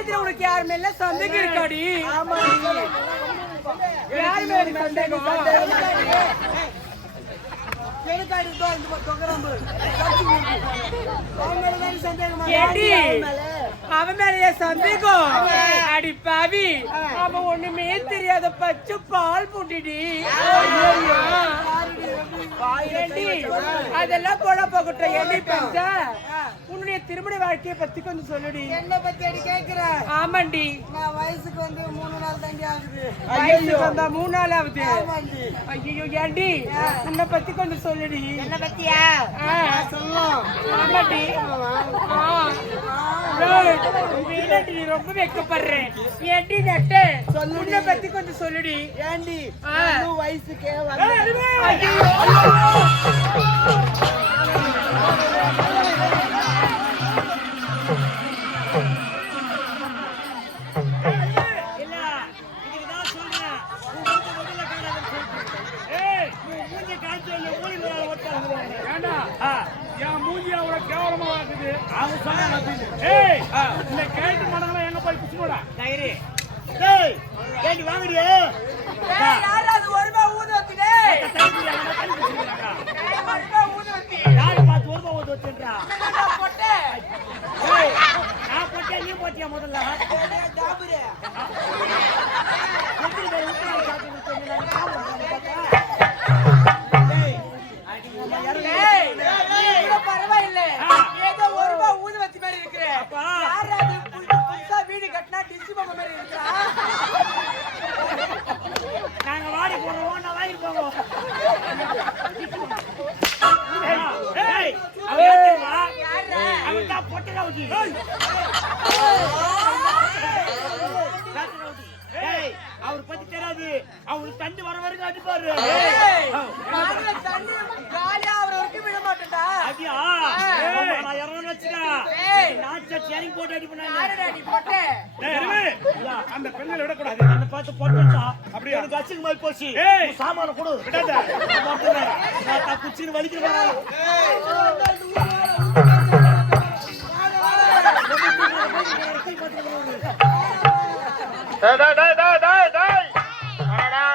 விஷயத்துல உனக்கு யார் மேல சந்தேகம் இருக்காடி? யார் மேல சந்தேகம்? அவன் மேல சந்தேகம்? அடி பாவி, அவன் ஒண்ணுமே தெரியாத பச்சை பால் போட்டுடி. அதெல்லாம் போட போகட்டும். எண்ணி பஞ்சா உன்னுடைய திருமண வாழ்க்கையை பத்தி கொஞ்சம் சொல்லுடி. என்ன பத்தி அடி கேக்குற? ஆமாண்டி, நான் வயசுக்கு வந்து 3 நாள் தாண்டி ஆகுது. வயசுக்கு வந்தா 3 நாள் ஆகுது. ஐயோ ஏண்டி, உன்னை பத்தி கொஞ்சம் சொல்லுடி. என்ன பத்தியா சொல்லலாம்? ஆமாண்டி, நீ ரொம்ப வெக்கப்படுறேன். ஏண்டி நட்டு உன்னை பத்தி கொஞ்சம் சொல்லுடி. ஏண்டி வயசுக்கே வாங்கடியா நீ போட்டியா முதல்ல பரவாயில்ல, ஏதோ 1 ரூபாய் ஊது வச்சு மாதிரி இருக்கிறேன். வீடு கட்டினா டிஸ்டி பொம்மை மாதிரி இருக்கிறா. நாங்க வாடி போடுவோம், நான் வாங்கி போவோம். அவன் பொட்டை ஊதி அவர் பத்தி தெரியாது. அவரு தண்ணி வர வரைக்கும் அடிப்பாரு. தண்ணி காலியா அவர் வரைக்கும் விட மாட்டேன்டா. அப்படியா? நான் இறங்கன்னு வச்சுக்கா, சேரிங் போட்டு அடி பண்ணாங்க. அந்த பெண்களை விடக்கூடாது. என்ன பார்த்து போட்டா அப்படியே எனக்கு அச்சுக்கு மாதிரி போச்சு. சாமான கொடு. நான் குச்சின்னு வலிக்கிறேன்.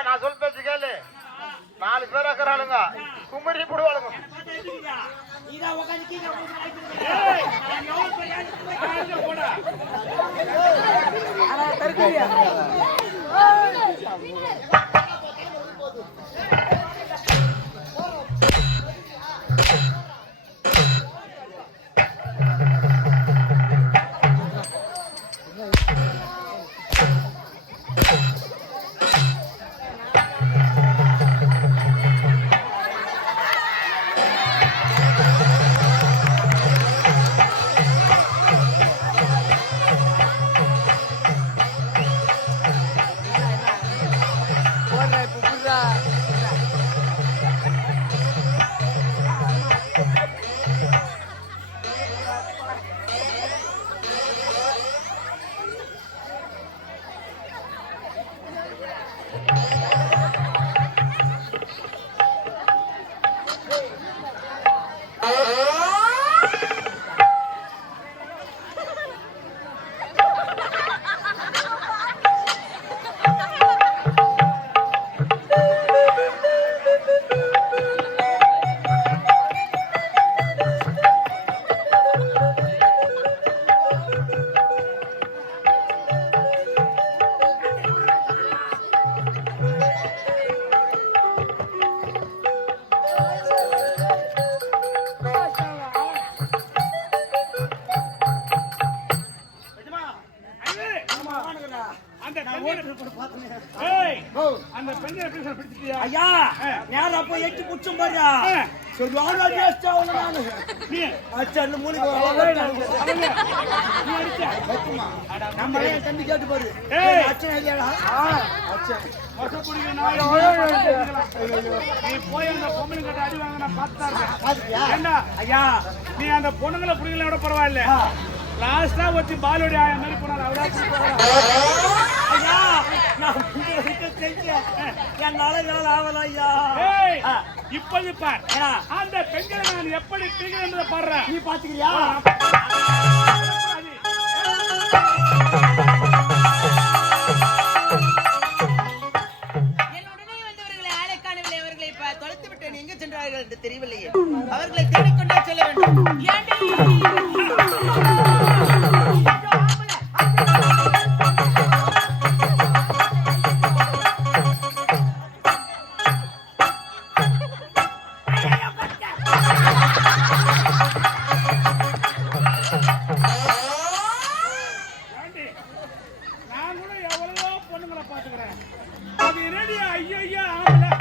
நான் சொல் பேச்சு கேளு. 4 பேர் இருக்கிறாளுங்க, குமரி போடுவாளுங்க. ஐயா நேரா போய் எட்டு புடிச்சும் பாரியா சொல்லுவாங்க ஜெஸ்ட் ஆவல நானு நீ அச்சல்ல மூலிகை நீ அடிச்ச நம்ம ஏன் தம்பி கேட்டு பாரு அச்சன் ஐயாடா அச்சன் மொசப்புடிங்க நாய் நீ போய் அந்த பொம்பளை கிட்ட அடி வாங்க நான் பாத்துறேன் ஏண்டா ஐயா நீ அந்த பொண்ணுங்கள புடிங்கல விட பரவாயில்லை லாஸ்டா ஒத்தி பாலோடி ஆய மாதிரி போனாரு அவரா ஐயா நான் புடிங்க செஞ்சே என்னால வேலை ஆவல ஐயா இப்படி பார் அந்த பெண்களை நான் எப்படி பிடிக்கிறேன் பாடுறேன் நீ பாத்துக்கிறியா ஏண்டி, நான் கூட எவ்வளவோ பொண்ணுங்களை பாத்துக்கிறேன் அது ரெடி ஐயோ ஐயோ ஆம்பளை